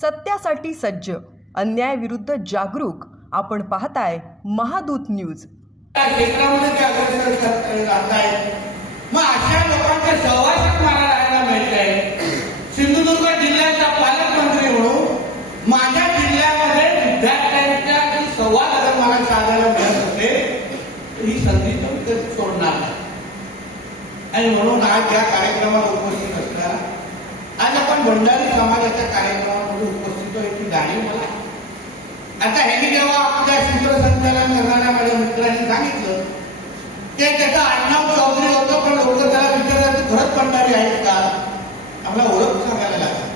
सत्यासाठी सज्ज अन्यायाविरुद्ध जागरूक आपण पाहताय महादूत न्यूज. मग अशा लोकांच्या सहवासात मला राहायला मिळत आहे सिंधुदुर्ग जिल्ह्याचा पालकमंत्री म्हणून माझ्या जिल्ह्यामध्ये विद्यार्थ्यांच्या संवाद अगर मला साधायला मिळत असेल तर ही संधी तर सोडणार आणि म्हणून आज या कार्यक्रमात उपस्थित असणार. आज आपण भंडारी समाजाच्या कार्यक्रमात कार्यक्रमामध्ये उपस्थित आहे याची जाणीव मला. आता ह्यांनी जेव्हा आपल्या सूत्रसंचालन करणाऱ्या माझ्या मित्रांनी सांगितलं ते त्याचं आडनाव चौधरी होतं पण लोक त्याला विचारायचं खरंच पडणारी आहेत का? आम्हाला ओळख सांगायला लागली.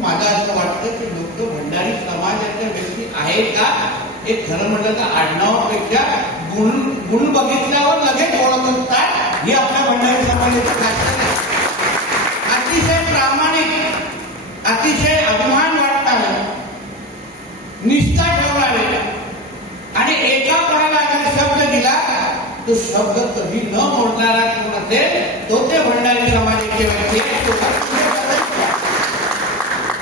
माझं असं वाटतं की लोक भंडारी समाजाच्या व्यक्ती आहेत का? हे खरं म्हटलं तर आडनावापेक्षा गुण गुण बघितल्यावर लगेच ओळख असतात. हे आपल्या भंडारी समाजाचं खासियत आहे अतिशय प्रामाणिक अतिशय अभिमान वाटणारं निष्ठा ठेवणारे. आणि एका कोणाला अगर शब्द दिला तो शब्द कधी न मोडणारा कोण असेल तो ते भंडारी समाजाचे व्यक्ती आहेत. तो फक्त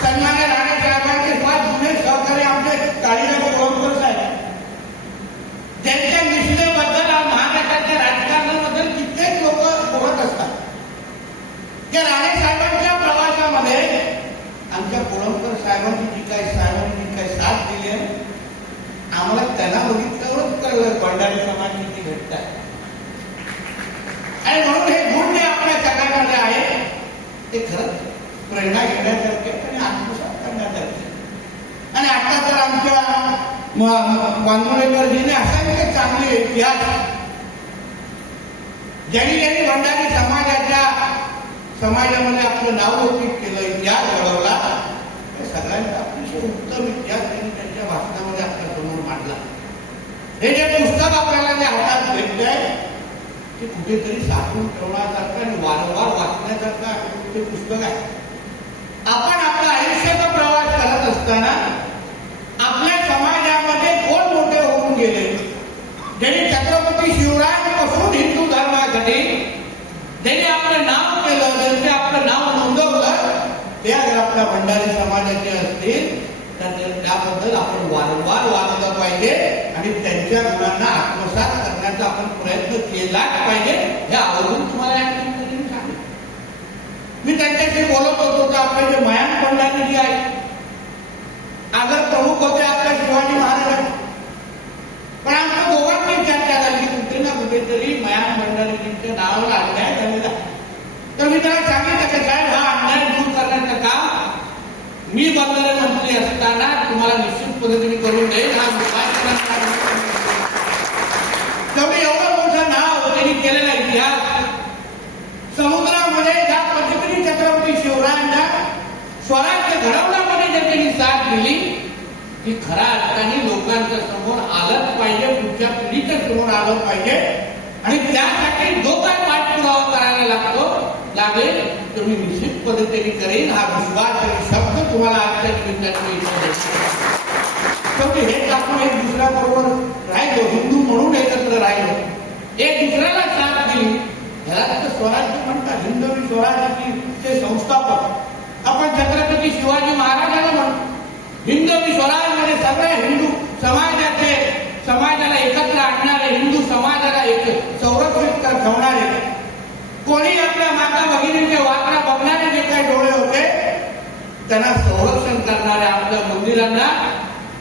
सन्मान्य राणे साहेबांचे फार जुने सहकारी आमचे काळीराव कोळंबकर साहेब त्यांच्या निष्ठेबद्दल आज महाराष्ट्राच्या राजकारणाबद्दल कित्येक लोक बोलत असतात त्या राणे साहेबांच्या प्रवासामध्ये आमच्या कोळंबकर साहेबांनी जी काही साहेबांनी जी साथ दिली आहे आम्हाला त्यांना बघितल्यावरच कळलं भंडारी समाज किती घटत आहे. आणि म्हणून हे गुण जे आपल्या सगळ्यामध्ये आहे ते खरंच प्रेरणा घेण्यासारखे आणि आत्मसात करण्यासारखे आणि आता तर आमच्या बांधवडेकरजीने असा चांगले इतिहास ज्यांनी ज्यांनी भंडारी समाजाच्या समाजामध्ये आपलं नाव रोपित केलं इतिहास घडवला हे सगळ्यांचा अतिशय उत्तम इतिहास त्यांनी त्यांच्या भाषणामध्ये आपल्यासमोर मांडला. हे जे पुस्तक आपल्याला जे हातात आहे ते कुठेतरी साठवून ठेवण्यासारखं आणि वारंवार वाचण्यासारखं ते पुस्तक आहे. आपण आपल्या आयुष्याचा प्रवास करत असताना आपल्या समाजामध्ये कोण मोठे होऊन गेले? ते अगर आपल्या भंडारी समाजाचे असतील तर त्याबद्दल आपण वारंवार वाचलं पाहिजे आणि त्यांच्या गुणांना आत्मसात करण्याचा आपण प्रयत्न केलाच पाहिजे. हे आवर्जून तुम्हाला या मी त्यांच्याशी बोलत होतो तर आपले जे मयान भंडारी जी आहे आदर प्रमुख होते आपल्या शिवाजी महाराज. पण आमच्या दोघांनी चर्चा झाली कुठे ना कुठेतरी मयान भंडारीजींच्या नावाला अन्याय झालेला आहे. तर मी त्याला सांगितलं की साहेब हा अन्याय दूर करण्याचं काम मी बंदरे मंत्री असताना तुम्हाला निश्चित पद्धतीने करून देईल हा विश्वास एवढं मोठं नाव त्यांनी केलेला इतिहास समुद्रामध्ये ज्या पद्धतीने छत्रपती शिवरायांना स्वराज्य घडवण्यामध्ये जर त्यांनी साथ दिली ती खऱ्या अर्थाने लोकांच्या समोर आलंच पाहिजे पुढच्या पिढीच्या समोर आलं पाहिजे. आणि त्यासाठी जो काय पाठपुरावा करायला लागतो लागेल तर मी निश्चित पद्धतीने करेन हा विश्वास आणि शब्द तुम्हाला आजच्या निमित्ताने मी शेवटी हेच आपण एक दुसऱ्या बरोबर राहिलो हिंदू म्हणून एकत्र राहिलो. एक दुसऱ्याला साथ दिली. घरात स्वराज्य म्हणतात हिंदवी स्वराज्याची ते संस्थापक. आपण छत्रपती शिवाजी महाराजांना म्हणतो. हिंदवी स्वराज्यामध्ये सगळे हिंदू समाजाचे समाजाला एकत्र आणणारे हिंदू समाजाला एक संरक्षित ठेवणारे. कोणी आपल्या माता भगिनींचे वाकडा बघणारे जे काही डोळे होते त्यांना संरक्षण करणारे आपल्या मंदिरांना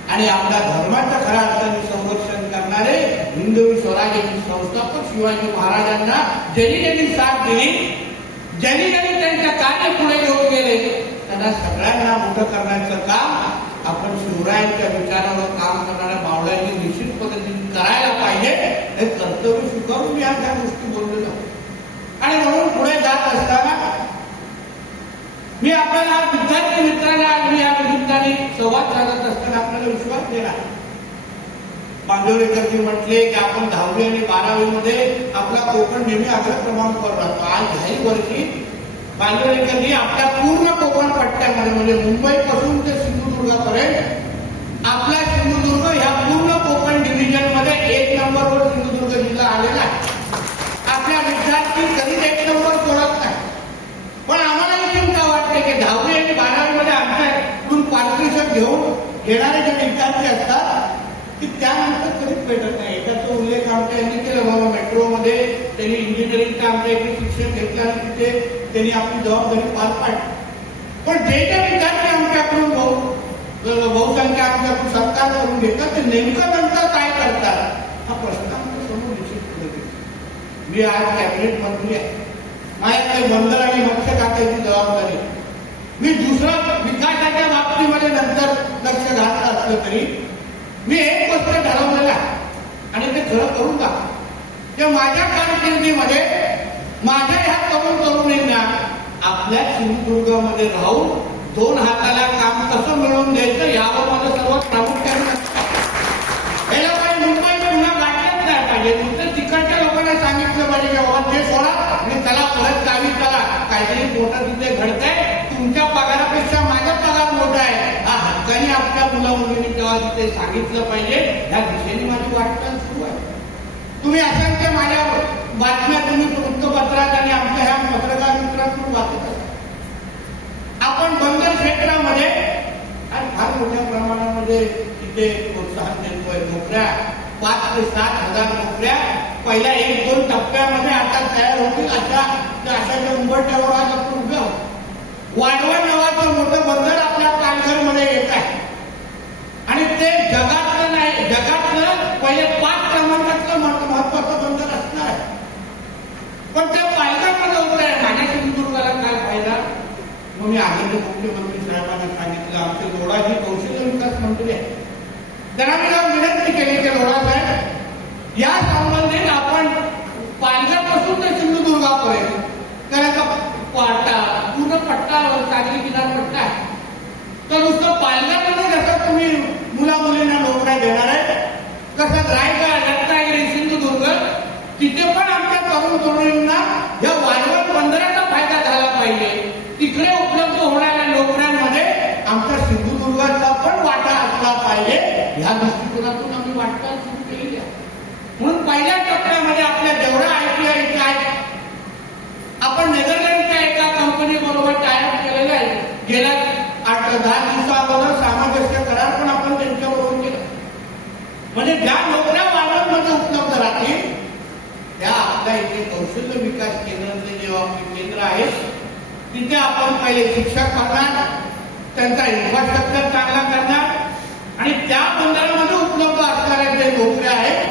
आणि आपल्या धर्माच्या खऱ्या अर्थाने संरक्षण करणारे हिंदू स्वराज्याची संस्थापक शिवाजी महाराजांना ज्यांनी ज्यांनी साथ दिली ज्यांनी ज्यांनी त्यांच्या कार्य पुढे घेऊन गेले त्यांना सगळ्यांना मोठं करण्याचं काम आपण शिवरायांच्या विचारावर काम करणाऱ्या मावळ्यांनी निश्चित पद्धतीने करायला पाहिजे हे कर्तव्य स्वीकारून या गोष्टी आणि म्हणून पुढे जात असताना मी आपल्याला विद्यार्थी मित्रांना आज मी या निमित्ताने संवाद साधत असताना आपल्याला विश्वास दिला. बांधवडेकरजी म्हटले की आपण दहावी आणि बारावी मध्ये आपला कोकण नेहमी अग्र क्रमांकावर राहतो. आज ह्याही वर्षी बांधवडेकरजी आपल्या पूर्ण कोकण पट्ट्यामध्ये म्हणजे मुंबईपासून ते सिंधुदुर्गापर्यंत आपला सिंधुदुर्ग ह्या पूर्ण कोकण डिव्हिजनमध्ये एक नंबरवर सिंधुदुर्ग जिल्हा आलेला आहे आपल्या विद्यार्थी कधीच एक नंबर सोडत नाही पण आम्हाला ही चिंता वाटते की दहावी आणि बारावी मध्ये आमच्या इकडून पाच घेऊन घेणारे जे विद्यार्थी असतात की त्यानंतर कधीच भेटत नाही एकाचा उल्लेख आमच्या यांनी केला बाबा मेट्रोमध्ये त्यांनी इंजिनिअरिंग काम इथे शिक्षण घेतलं आणि तिथे त्यांनी आपली जबाबदारी पार पाडली. पण जे जे विद्यार्थी आमच्याकडून भाऊ बहुसंख्य आमच्याकडून सत्कार करून घेतात ते नेमकं नंतर काय करतात? हा प्रश्न आमच्यासमोर निश्चित मी आज कॅबिनेट मंत्री आहे. माझ्याकडे बंदर आणि मत्स्य खात्याची जबाबदारी मी दुसरा विकासाच्या बाबतीमध्ये नंतर लक्ष घातलं असलं तरी मी एक गोष्ट ठरवलेलं आहे. आणि ते खरं करून दाखवलं ते माझ्या कारकिर्दीमध्ये माझ्या ह्या तरुण तरुणींना आपल्या सिंधुदुर्गामध्ये राहून दोन हाताला काम कसं मिळवून द्यायचं यावर माझं सर्वात प्रामुख्याने लक्ष पाहिजे हे मुंबई पुन्हा गाठलंच नाही पाहिजे नुसतं तिकडच्या लोकांना सांगितलं पाहिजे की बाबा ते सोडा आणि त्याला परत गावी चला. काहीतरी मोठं तिथे घडतंय. तुमच्या पगारापेक्षा माझा पगार मोठा आहे. हा हक्काने आपल्या मुला मुलींनी तेव्हा तिथे सांगितलं पाहिजे. ह्या दिशेने माझी वाटचाल तुम्ही असंख्य माझ्या बातम्या तुम्ही वृत्तपत्रात आणि आमच्या ह्या पत्रकार मित्रांकडून वाचत. असाल आपण बंदर क्षेत्रामध्ये आणि फार मोठ्या प्रमाणामध्ये तिथे प्रोत्साहन देतोय. नोकऱ्या पाच ते सात हजार नोकऱ्या पहिल्या एक दोन टप्प्यामध्ये आता तयार होतील अशा अशा ज्या उंबरठ्यावर आज आपण उभे आहोत. वाढवा नावाचं मोठं बंदर आपल्या पालघरमध्ये येत आहे. आणि ते जगातलं नाही जगातलं पहिले पाच क्रमांकातलं महत्वाचं बंधन असणार. आहे पण त्या ते पालघरमध्ये होत आहे माझ्या सिंधुदुर्गाला काय फायदा? मग मी आनंद मुख्यमंत्री साहेबांना सांगितलं आमचे लोढाजी कौशल्य विकास मंत्री आहे त्यांना मी जाऊन विनंती केली की लोडा साहेब या संबंधित आपण पालघरपासून ते सिंधुदुर्गापर्यंत त्याचा पाटा पूर्ण पट्टा सागरी किनारपट्टा आहे. तर नुसतं पालघरमध्ये जसं तुम्ही मुला मुलींना नोकऱ्या देणार आहे तसं रायगड रत्नागिरी तिथे पण आमच्या तरुण तरुणींना या वाढवण बंदराचा फायदा झाला पाहिजे. तिकडे उपलब्ध होणाऱ्या नोकऱ्यांमध्ये आमच्या सिंधुदुर्गाचा पण वाटा असला पाहिजे. ह्या दृष्टिकोनातून आम्ही वाटचाल सुरू केलेली आहे. म्हणून पहिल्या टप्प्यामध्ये आपल्या जेवढ्या आयटीआय आहे आपण नेदरलँडच्या एका कंपनी बरोबर टायअप केलेलं आहे. गेल्या आठ दहा दिवसा अगोदर सामंजस्य करार पण आपण त्यांच्याबरोबर केला. म्हणजे ज्या नोकऱ्या वाढवणमध्ये उपलब्ध राहतील आपल्या इथे कौशल्य विकास केंद्राचे जे आपले केंद्र आहे तिथे आपण पहिले शिक्षक करणार त्यांचा इन्फ्रास्ट्रक्चर चांगला करणार आणि त्या बंदरामध्ये उपलब्ध असणाऱ्या जे नोकऱ्या आहेत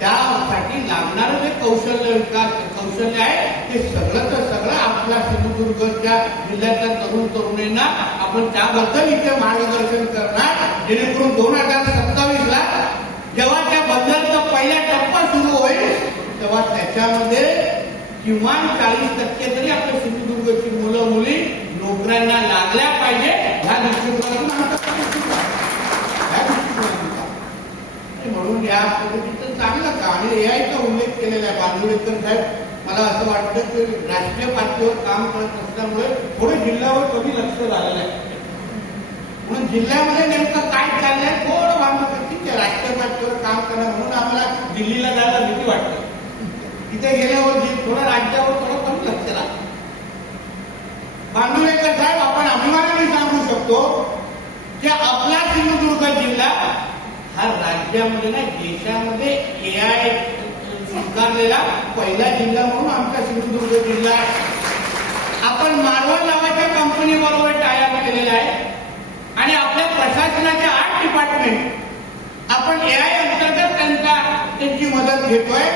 त्यासाठी लागणारं जे कौशल्य विकास कौशल्य आहे ते सगळं तर सगळं आपल्या सिंधुदुर्गच्या जिल्ह्यातल्या तरुण तरुणींना आपण त्याबद्दल इथे मार्गदर्शन करणार जेणेकरून दोन हजार सत्तावीस ला जेव्हा त्या बंदरचा पहिला टप्पा सुरू होईल तेव्हा त्याच्यामध्ये किमान चाळीस टक्के तरी आपल्या सिंधुदुर्गची मुलं मुली नोकऱ्यांना लागल्या पाहिजे ह्या दृष्टिकोनातून म्हणून या पद्धतीचं चांगलं काम आणि एआयचा उल्लेख केलेला आहे. बांधवडेकर साहेब मला असं वाटतं की राष्ट्रीय पातळीवर काम करत असल्यामुळे थोडं जिल्ह्यावर कमी लक्ष झालेलं आहे. म्हणून जिल्ह्यामध्ये नेमकं काय चाललंय थोडं भांडवल ठीक राष्ट्रीय पातळीवर काम करणं म्हणून आम्हाला दिल्लीला जायला भीती वाटते. तिथे गेल्यावर थोडं राज्यावर थोडं कमी लक्ष लागतं. बांधवडेकर साहेब आपण अभिमानाने सांगू शकतो की आपला सिंधुदुर्ग जिल्हा हा राज्यामध्ये ना देशामध्ये ए आय स्वीकारलेला पहिला जिल्हा म्हणून आमचा सिंधुदुर्ग जिल्हा आहे. आपण मारवण नावाच्या कंपनी बरोबर टायअप केलेला आहे. आणि आपल्या प्रशासनाचे आठ डिपार्टमेंट आपण ए आय अंतर्गत त्यांचा त्यांची मदत घेतोय.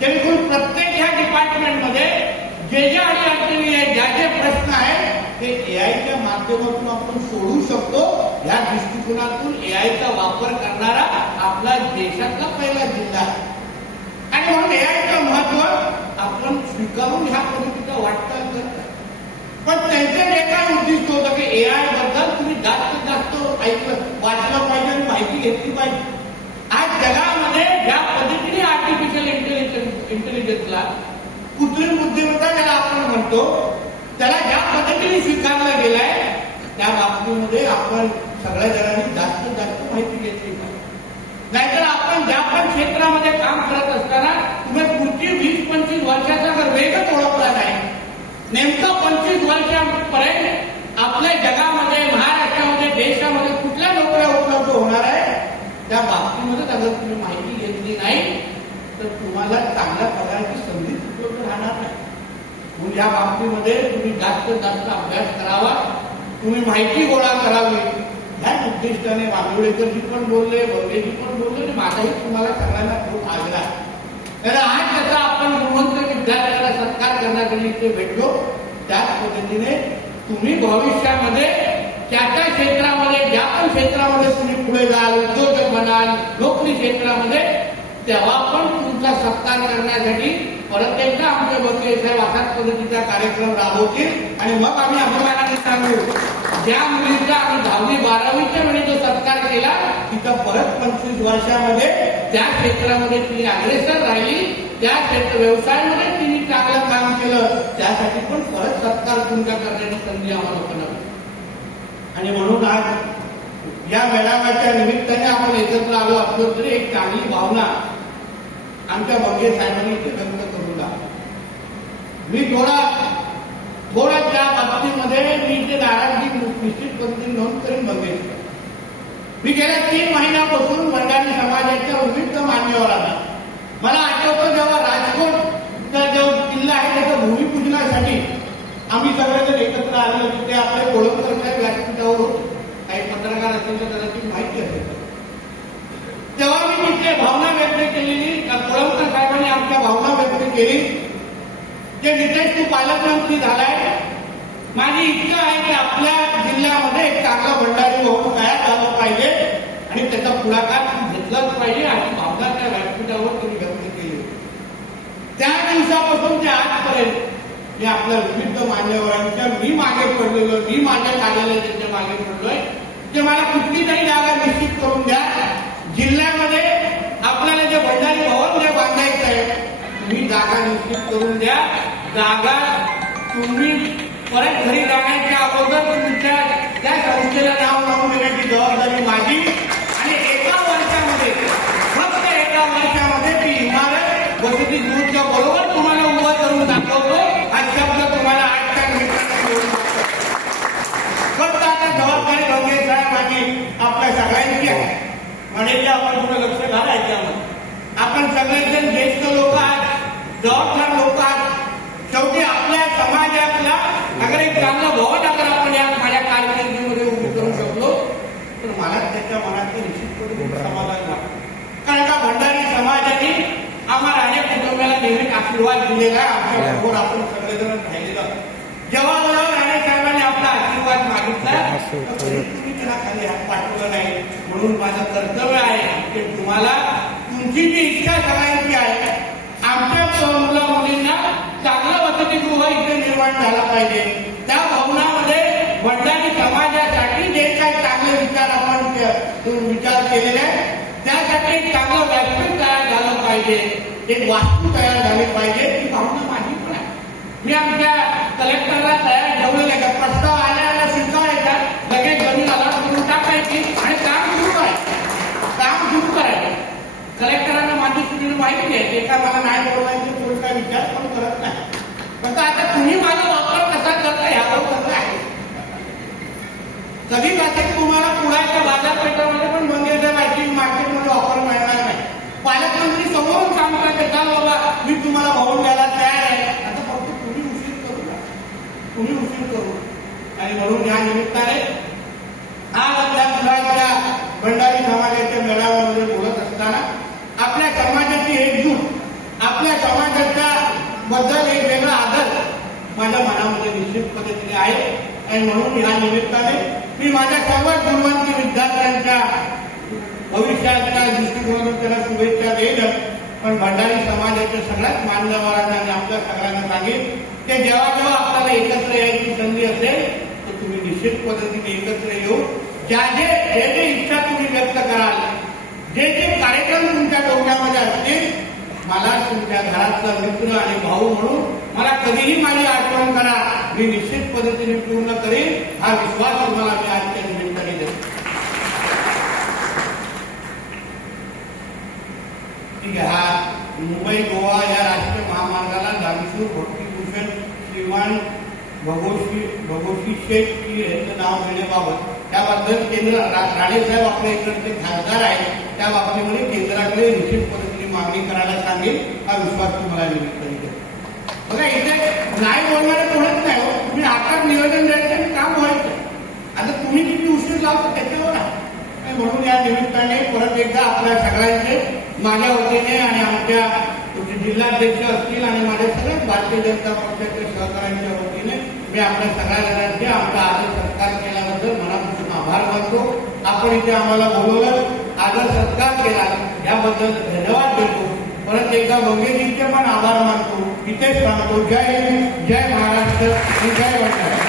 जेणेकरून प्रत्येक ह्या डिपार्टमेंटमध्ये जे जे आणि अडचणी आहेत ज्या जे प्रश्न आहेत ते एआयच्या माध्यमातून आपण सोडू शकतो. या दृष्टिकोनातून एआयचा वापर करणारा आपला देशातला पहिला जिल्हा आहे. आणि म्हणून एआयचं महत्त्व आपण स्वीकारून ह्या पद्धतीचा वाटचाल करत पण त्यांचं जे काय उद्दिष्ट होतं की एआयबद्दल तुम्ही जास्तीत जास्त ऐकलं वाचलं पाहिजे आणि माहिती घेतली पाहिजे. आज जगामध्ये ज्या पद्धतीने आर्टिफिशियल इंटेलिजन्स इंटेलिजन्सला कृत्रिम बुद्धिमत्ता ज्याला आपण म्हणतो त्याला ज्या पद्धतीने स्वीकारला गेलाय त्या बाबतीमध्ये आपण सगळ्या जणांनी जास्तीत जास्त माहिती घेतली पाहिजे. नाहीतर आपण ज्या पण क्षेत्रामध्ये काम करत असताना तुम्ही पुढची वीस पंचवीस वर्षाचा जर वेगच ओळखला नाही नेमकं पंचवीस वर्षापर्यंत आपल्या जगामध्ये महाराष्ट्रामध्ये देशामध्ये कुठल्या नोकऱ्यावर उपलब्ध होणार आहे त्या बाबतीमध्ये अगर तुम्ही माहिती घेतली नाही. तर तुम्हाला चांगल्या पगाराची संधी उपलब्ध राहणार नाही. म्हणून या बाबतीमध्ये तुम्ही जास्त जास्त अभ्यास करावा. तुम्ही माहिती गोळा करावी. ह्या उद्दिष्टाने मांडवडेकरजी पण बोलले बर्वेजी पण बोलले आणि माझाही तुम्हाला सगळ्यांना खूप आग्रह आहे. आज जसा आपण गुणवंत विद्यार्थ्याला सत्कार करण्यासाठी इथे भेटलो त्याच पद्धतीने तुम्ही भविष्यामध्ये त्या त्या क्षेत्रामध्ये ज्या पण क्षेत्रामध्ये तुम्ही पुढे जाल उद्योजक बनाल नोकरी क्षेत्रामध्ये तेव्हा पण तुमचा सत्कार करण्यासाठी परत एकदा आमचे बसले साहेब अशाच पद्धतीचा कार्यक्रम राबवतील आणि मग आम्ही अभिमानाने सांगू. ज्या मुलीचा आम्ही दहावी बारावीच्या वेळी जो सत्कार केला तिथं परत पंचवीस वर्षामध्ये त्या क्षेत्रामध्ये तिने अग्रेसर राहिली त्या क्षेत्र व्यवसायामध्ये तिने चांगलं काम केलं त्यासाठी पण परत सत्कार तुमच्या करण्याची संधी आम्हाला उपलब्ध आणि म्हणून आज या मेळाव्याच्या निमित्ताने आपण एकत्र आलो असलो तरी एक चांगली भावना आमच्या बंगे साहेबांनी इथे व्यक्त करून मी थोडा थोडा त्या बाबतीमध्ये मी ते नाराजगी निश्चित पद्धतीने नोंद करीन बंगे मी गेल्या तीन महिन्यापासून बंडारी समाजाच्या विविध आला मला आठवतं जेव्हा राजकोटचा जो किल्ला आहे त्याच्या भूमिपूजनासाठी आम्ही सगळेजण एकत्र आलेलो तिथे आपले कोळंबकर साहेब व्यासपीठावर काही पत्रकार असेल तर कदाचित माहिती असेल. जे भावना व्यक्त केलेली कुळवकर साहेबांनी आमच्या भावना व्यक्त केली. जे नितेश तू पालकमंत्री झालाय माझी इच्छा आहे की आपल्या जिल्ह्यामध्ये एक चांगला भंडारी होऊन तयार झालं पाहिजे आणि त्याचा पुढाकार घेतलाच पाहिजे अशी भावना त्या व्यासपीठावर तुम्ही व्यक्त केली. त्या दिवसापासून ते आजपर्यंत मी आपल्या विविध मान्यवरांच्या मी मागे पडलेलो मी माझ्या कार्यालयाच्या मागे पडलोय. ते मला कुठली तरी जागा निश्चित करून द्या जिल्ह्यामध्ये आपल्याला जे भंडारी भवन जे बांधायचं आहे तुम्ही जागा निश्चित करून द्या. जागा तुम्ही परत घरी जाण्याच्या अगोदर तुमच्या त्या संस्थेला नाव लावून देण्याची जबाबदारी माझी. आणि एका वर्षामध्ये फक्त एका वर्षामध्ये ती इमारत वसती गृहच्या बरोबर तुम्हाला उभं करून दाखवतो. हा शब्द तुम्हाला आजच्या निमित्ताने फक्त आता जबाबदारी गंगे माझी आपल्या सगळ्यांची आहे. म्हणजे आपण थोडं लक्ष घालायचं आपण सगळेजण ज्येष्ठ लोक आहात. जबाबदार लोक आहात शेवटी आपल्या समाजातला अगर एक चांगलं भवन अगर आपण या माझ्या कारकिर्दीमध्ये उभी करू शकलो तर मला त्याच्या मनातलं निश्चित करून समाधान वाटतं कारण का भंडारी समाजाने आम्हाला अनेक कुटुंबाला नेहमी आशीर्वाद दिलेला आहे आमच्या बरोबर आपण सगळेजण राहिलेलो. जेव्हा जेव्हा राणे साहेबांनी आपला आशीर्वाद मागितला तुम्ही त्याला खाली हात पाठवलं नाही म्हणून माझं कर्तव्य आहे की तुम्हाला तुमची जी इच्छा सगळ्यांची आहे आमच्या मुला मुलींना चांगलं वसतिगृह इथे निर्माण झालं पाहिजे. त्या भवनामध्ये वडिलांनी समाजासाठी जे काही चांगले विचार आपण विचार केलेले आहेत. त्यासाठी एक चांगलं व्यासपीठ तयार झालं पाहिजे. एक वास्तू तयार झाली पाहिजे ही भावना माझी पण आहे. मी आमच्या कलेक्टरला तयार ठेवलेलं आहे. का प्रस्ताव आल्याला स्वीकारायचा लगेच जमीन आला करून टाकायची आणि काम सुरू करायचं. काम सुरू करायचं. कलेक्टरांना तिने माहिती आहे ते मला नाही बोलवायचे कोण काय विचार पण करत नाही. फक्त आता तुम्ही माझा वापर कसा करता यावर कसं आहे. कधी असेल तुम्हाला पुण्याच्या बाजारपेठामध्ये पण मंदिरच्या मार्केट मार्केटमध्ये ऑफर मिळणार नाही. पालकमंत्री समोरून सांगता की चाल बाबा मी तुम्हाला भाऊन द्यायला तयार आहे. आता फक्त तुम्ही उशीर करू ना तुम्ही उशीर करू. आणि म्हणून या निमित्त आज आपल्या मुलाच्या भंडारी समाजाच्या मेळाव्यामध्ये बोलत असताना आपल्या समाजाची एकजूट आपल्या समाजाच्या बद्दल एक वेगळा आदर माझ्या मनामध्ये निश्चित पद्धतीने आहे आणि म्हणून या निमित्ताने मी माझ्या सर्वात गुणवंत विद्यार्थ्यांच्या भविष्याच्या दृष्टिकोनातून त्यांना शुभेच्छा देईल पण भंडारी समाजाच्या सगळ्याच मान्यवरांना आणि आपल्या सगळ्यांना सांगेन ते जेव्हा जेव्हा आपल्याला एकत्र यायची संधी असेल तर तुम्ही निश्चित पद्धतीने एकत्र येऊ ज्या जे जे जे इच्छा तुम्ही व्यक्त कराल जे जे कार्यक्रम तुमच्या डोक्यामध्ये असतील मला तुमच्या घरातला मित्र आणि भाऊ म्हणून मला कधीही माझी आठवण करा. मी निश्चित पद्धतीने पूर्ण करेन. हा विश्वास तुम्हाला मी आजच्या निमित्ताने देतो. ठीक आहे हा मुंबई गोवा या राष्ट्रीय महामार्गाला दानशूर भक्तीभूषण श्रीमान भगोशी भगोशी शेख यांचं नाव घेण्याबाबत त्याबद्दल केंद्र राणेसाहेब आपल्या इकडचे खासदार आहेत. त्या बाबतीमध्ये केंद्राकडे निश्चित पद्धतीने मागणी करायला सांगेल हा विश्वास तुम्हाला निमित्त बघा इथे नाही बोलणारे कोणच नाही हो. तुम्ही आकार नियोजन द्यायचं आणि काम व्हायचं. आता तुम्ही किती उशीर लावता त्याच्यावर? आहे म्हणून या निमित्ताने परत एकदा आपल्या सगळ्यांचे माझ्या वतीने आणि आमच्या जिल्हाध्यक्ष असतील आणि माझ्या सगळ्या भारतीय जनता पक्षाच्या सहकाऱ्यांच्या वतीने मी आपल्या सगळ्या जणांचे आमचा आदर सत्कार केल्याबद्दल मनापासून आभार मानतो. आपण इथे आम्हाला बोलवलं आदर सत्कार केला. याबद्दल धन्यवाद देतो. परत एकदा बंगेजींचे पण आभार मानतो. इथेच सांगतो जय हिंद जय महाराष्ट्र आणि जय वंदना